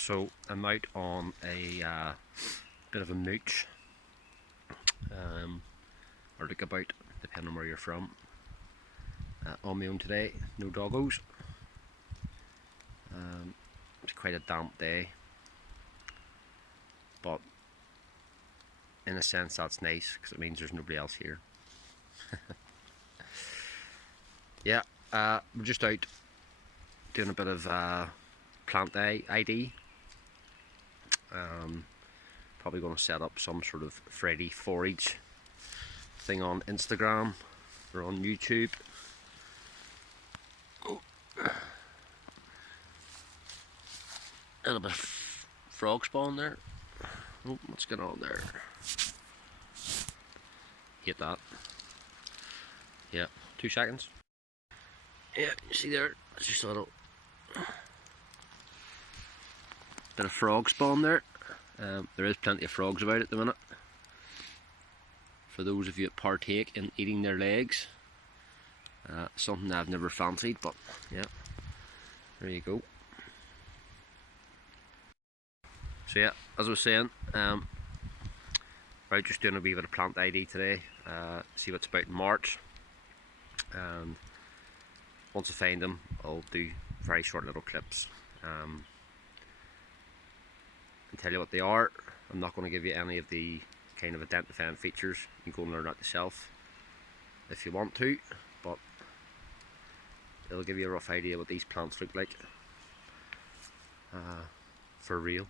So I'm out on a bit of a mooch, or look about, depending on where you're from. On my own today, no doggos. It's quite a damp day, but in a sense that's nice because it means there's nobody else here. Yeah, we're just out doing a bit of plant ID. Probably going to set up some sort of Freddy forage thing on Instagram or on YouTube. A little bit of frog spawn there. Oh, what's going on there? Hit that. Yeah, 2 seconds. Yeah, you see there, it's just a little bit of frog spawn there. There is plenty of frogs about at the minute. For those of you that partake in eating their legs, something I've never fancied, but yeah, there you go. So yeah, as I was saying, right, just doing a wee bit of plant ID today, see what's about in March, and once I find them, I'll do very short little clips and tell you what they are. I'm not going to give you any of the kind of identifying features. You can go and learn that yourself if you want to, but it'll give you a rough idea what these plants look like for real.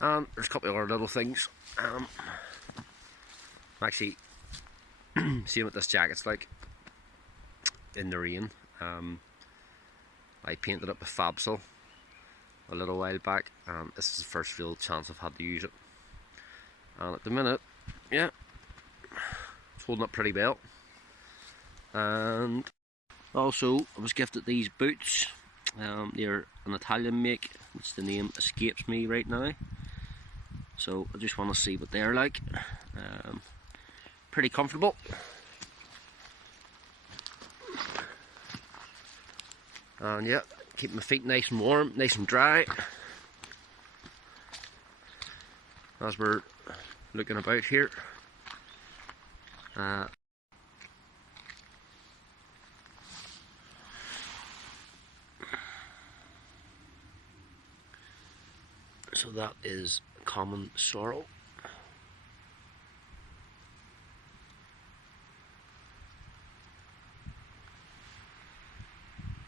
There's a couple of other little things. I'm actually seeing what this jacket's like in the rain. I painted it with Fabsil a little while back, and this is the first real chance I've had to use it. And at the minute, yeah, it's holding up pretty well. And also, I was gifted these boots. They're an Italian make, which the name escapes me right now. So I just want to see what they're like. Pretty comfortable. And yeah, keep my feet nice and warm, nice and dry as we're looking about here. So that is common sorrel.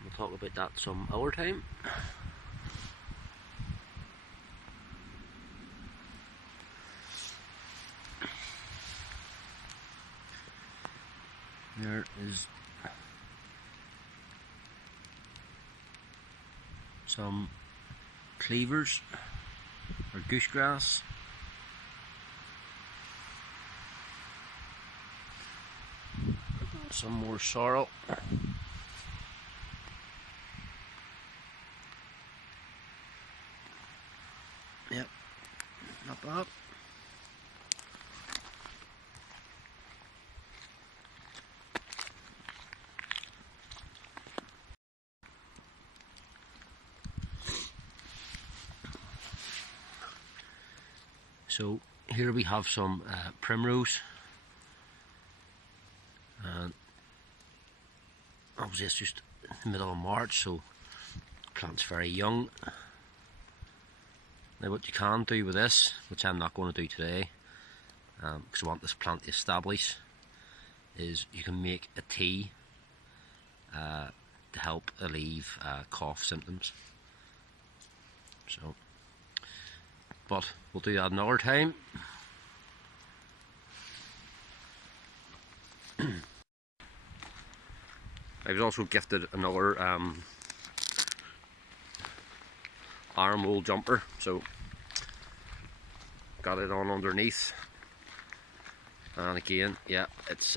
We'll talk about that some other time. There is some cleavers or goosegrass. Some more sorrel. Yep, not bad. So here we have some primrose, and obviously it's just the middle of March, so the plant's very young. Now what you can do with this, which I'm not going to do today, because I want this plant to establish, is you can make a tea to help alleviate cough symptoms. So, but we'll do that another time. I was also gifted another arm wool jumper, so got it on underneath, and again, yeah, it's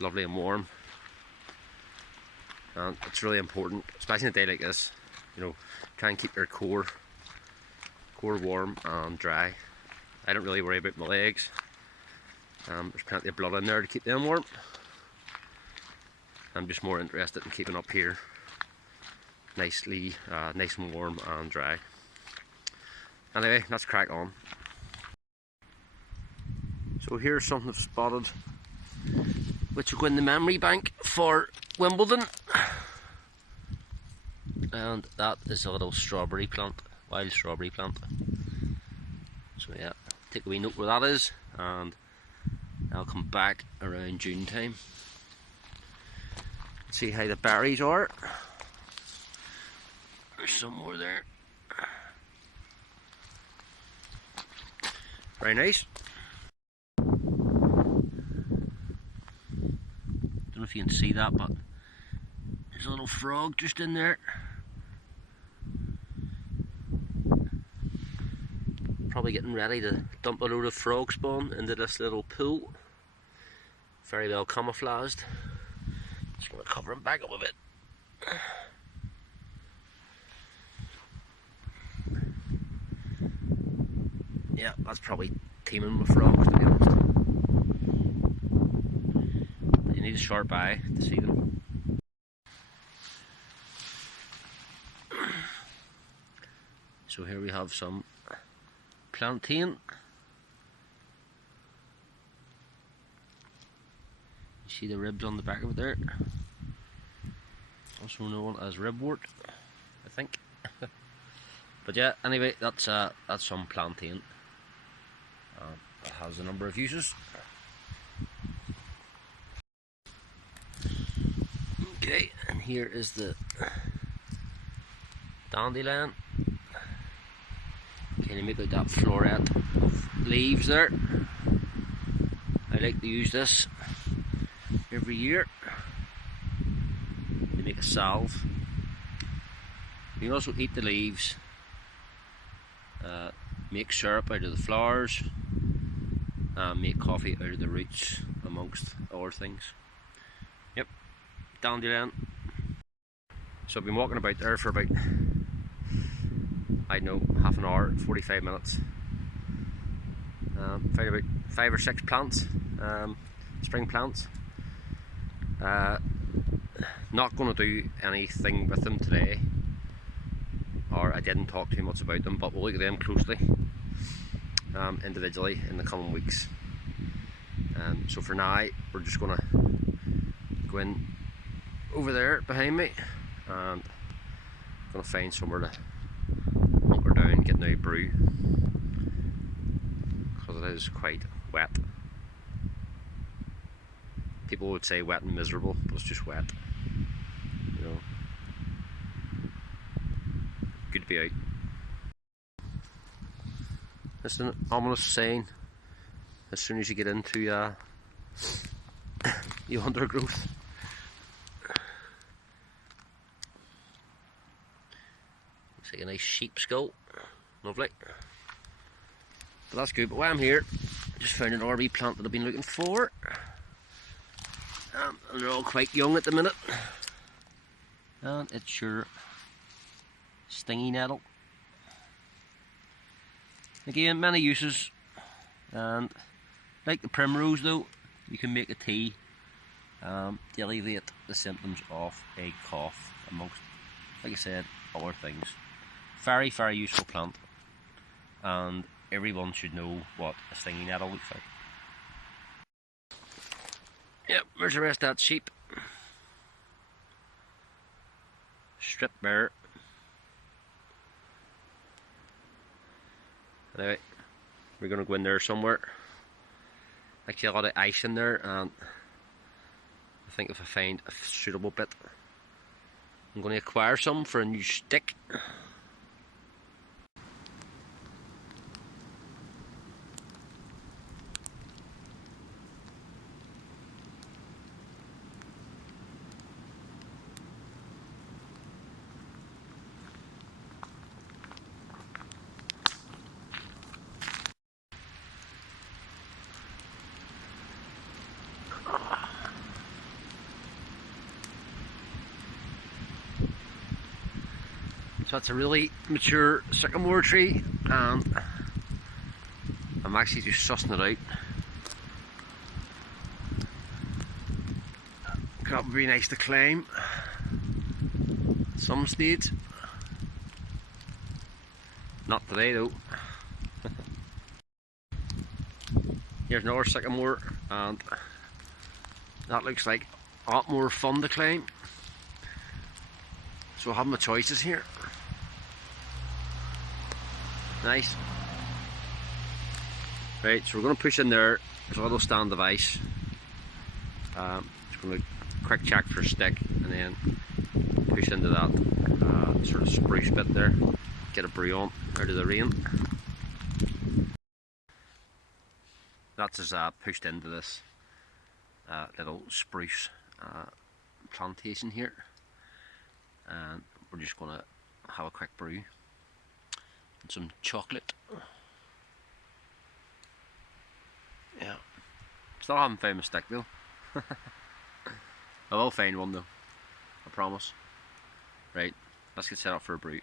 lovely and warm, and it's really important, especially in a day like this, you know, try and keep your core warm and dry. I don't really worry about my legs. There's plenty of blood in there to keep them warm. I'm just more interested in keeping up here nicely, nice and warm and dry. Anyway, let's crack on. So here's something I've spotted, which will go in the memory bank for Wimbledon. And that is a little strawberry plant, wild strawberry plant. So yeah, take a wee note where that is, and I'll come back around June time. See how the berries are. There's some more there. Very nice. Don't know if you can see that, but there's a little frog just in there. Probably getting ready to dump a load of frog spawn into this little pool. Very well camouflaged. Just going to cover him back up a bit. Yeah, that's probably teeming with frogs, to be honest. You need a sharp eye to see them. So here we have some plantain. You see the ribs on the back of it there. Also known as ribwort, I think. But yeah, anyway, that's some plantain. It has a number of uses. Okay, and here is the dandelion. Can you make out that floret of leaves there? I like to use this every year. They make a salve. You can also eat the leaves, make syrup out of the flowers, and make coffee out of the roots, amongst other things. Yep, dandelion. So I've been walking about there for about, I don't know, half an hour, 45 minutes. Found about 5 or 6 plants, spring plants. Not going to do anything with them today, or I didn't talk too much about them, but we'll look at them closely individually in the coming weeks. So for now, we're just going to go in over there behind me and going to find somewhere to hunker down, get now brew, because it is quite wet. People would say wet and miserable, but it's just wet. You know, good to be out. It's an ominous sign as soon as you get into the undergrowth. Looks like a nice sheep skull. Lovely. But that's good. But while I'm here, I just found an RB plant that I've been looking for. And they're all quite young at the minute. And it's your stingy nettle. Again, many uses. And like the primrose though, you can make a tea to alleviate the symptoms of a cough, amongst, like I said, other things. Very, very useful plant. And everyone should know what a stingy nettle looks like. Yep, where's the rest of that sheep? Strip bare. Anyway, we're going to go in there somewhere. Actually, a lot of ice in there, and I think if I find a suitable bit, I'm going to acquire some for a new stick. So it's a really mature sycamore tree, and I'm actually just sussing it out. That would be nice to climb. some stage. Not today though. Here's another sycamore, and that looks like a lot more fun to climb. So I have my choices here. Nice. Right, so we're going to push in there. There's a little stand of ice. Just going to quick check for a stick and then push into that sort of spruce bit there. Get a brew on out of the rain. That's as pushed into this little spruce plantation here, and we're just going to have a quick brew and some chocolate. Yeah, still haven't found my stick though. I will find one though, I promise. Right, let's get set up for a brew.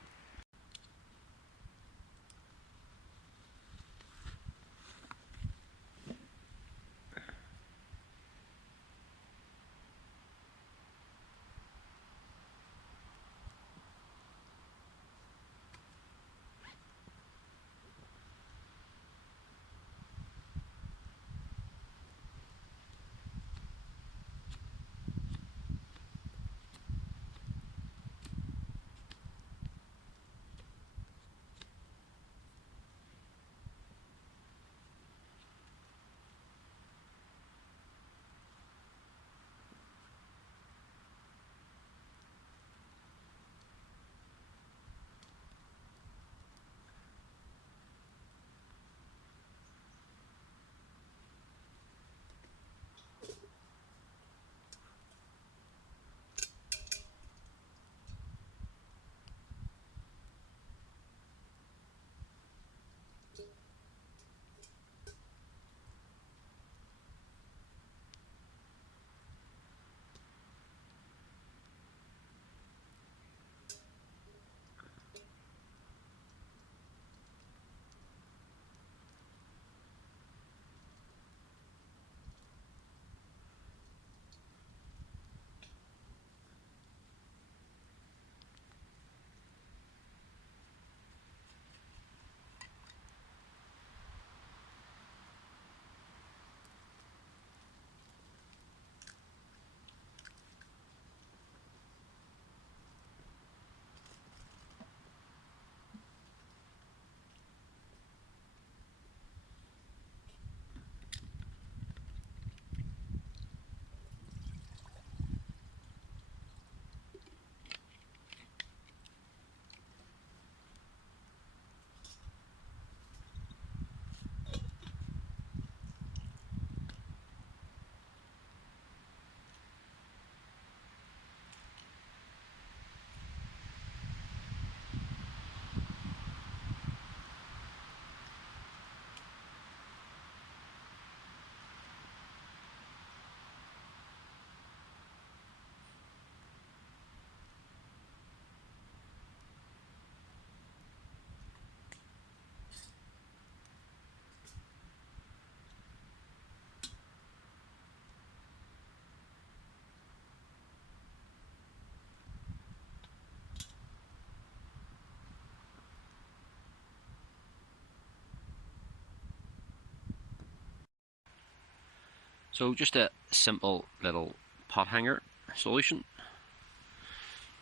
So just a simple little pot hanger solution.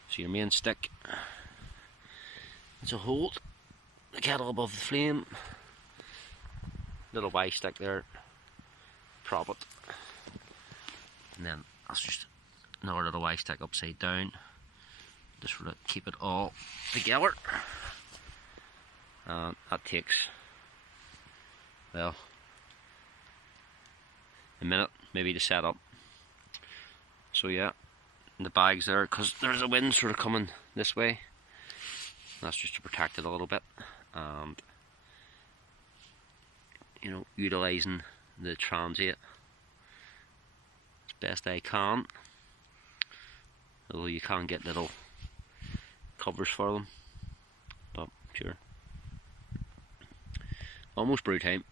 So your main stick is a hold the kettle above the flame. Little Y stick there, prop it, and then that's just another little Y stick upside down. Just sort of keep it all together. And that takes, well, a minute maybe to set up. So yeah, and the bag's there because there's a wind sort of coming this way. That's just to protect it a little bit, and you know, utilising the trangia as best I can. Although you can get little covers for them, but sure. Almost brew time.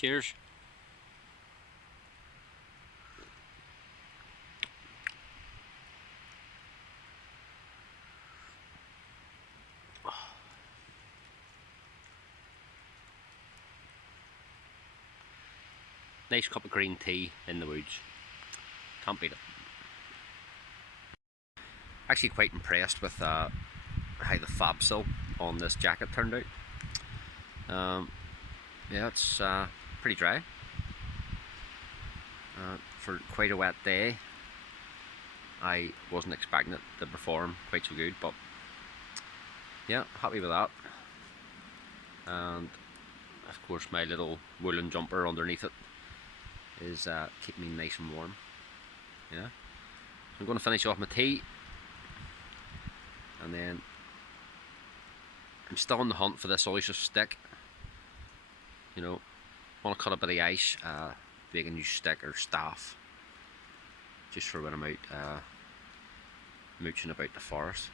Cheers. Nice cup of green tea in the woods. Can't beat it. Actually quite impressed with how the fab seal on this jacket turned out. Yeah, it's pretty dry for quite a wet day. I wasn't expecting it to perform quite so good, but yeah, happy with that. And of course my little woolen jumper underneath it is keeping me nice and warm. Yeah, I'm going to finish off my tea, and then I'm still on the hunt for this oyster stick. You know, want to cut a bit of ice, make a new stick or staff, just for when I'm out mooching about the forest.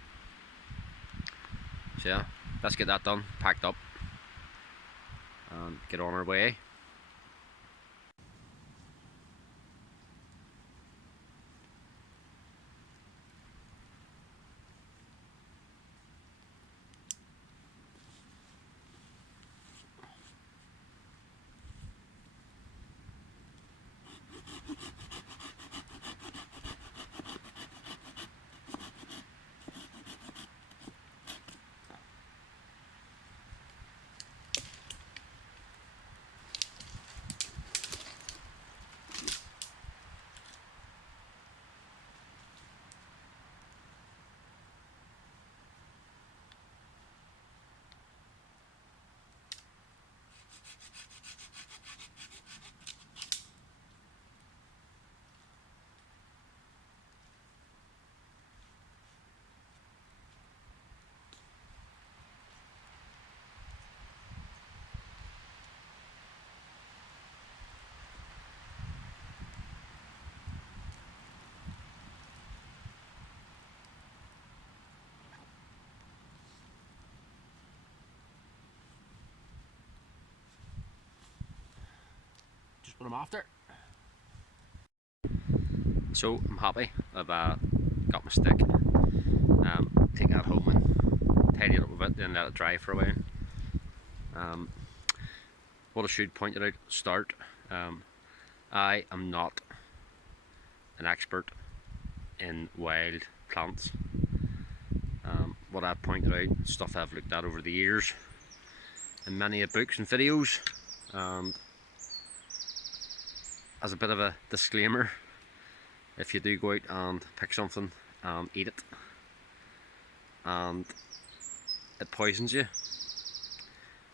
So yeah, let's get that done, packed up, and get on our way. Just what I'm after. So I'm happy. I've got my stick. Take that home and tidy it up a bit, then let it dry for a while. What I should point out at the start, I am not an expert in wild plants. What I've pointed out, stuff I've looked at over the years in many books and videos, and as a bit of a disclaimer, if you do go out and pick something and eat it and it poisons you,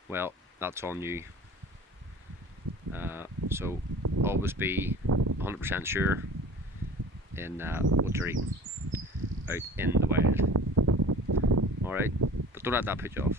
well, that's on you. So always be 100% sure in what you're eating out in the wild. Alright, but don't let that put you off.